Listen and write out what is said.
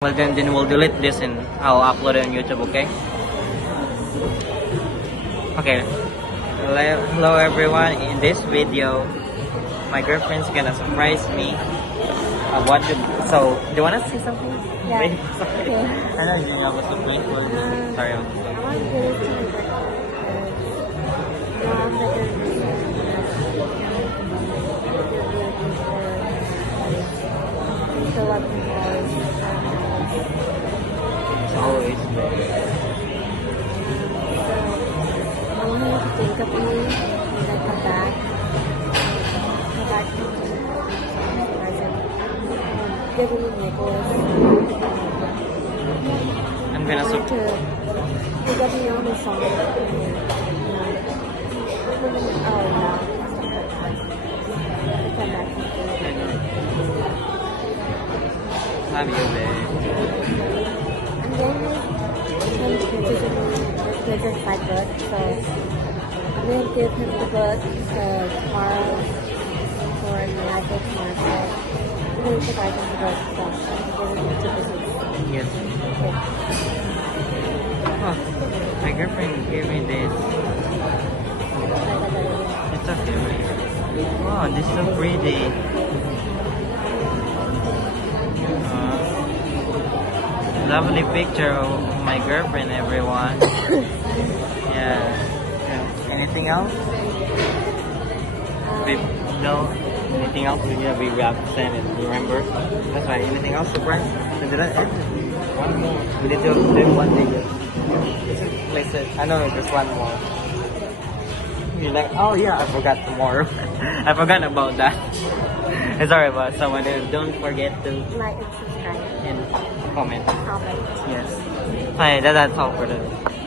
Well, then we'll delete this and I'll upload it on YouTube, okay? Okay. Hello everyone. In this video, my girlfriend's gonna surprise me. So, do you wanna say something? Yeah. Wait, sorry. Okay. I know you have a surprise for me. Sorry. I want to get it to my It's always better. I want her to think of me when I come back. Come back to give me nipples. I'm I gonna want to think of me on the song. Oh yeah. Come back. Love you, babe. And then the kids are 5 birds, so I'm gonna give him the book tomorrow for the library tomorrow. So I'm gonna provide him the book, so I'm gonna give him 2%. Yes. Okay. Oh, my girlfriend gave me this. It's okay, babe. Wow, this is so pretty. Lovely picture of my girlfriend, everyone. Yeah. Anything else? No. Anything else? Yeah, we have to send it. Remember? That's right. Anything else, surprise? Did I end? One more. We need to do one video. Place it. I know there's one more. You're like, oh yeah, I forgot tomorrow. I forgot about that. It's alright, but someone don't forget to Like and subscribe. and comment. Comment. Yes. Hi, that's all for today.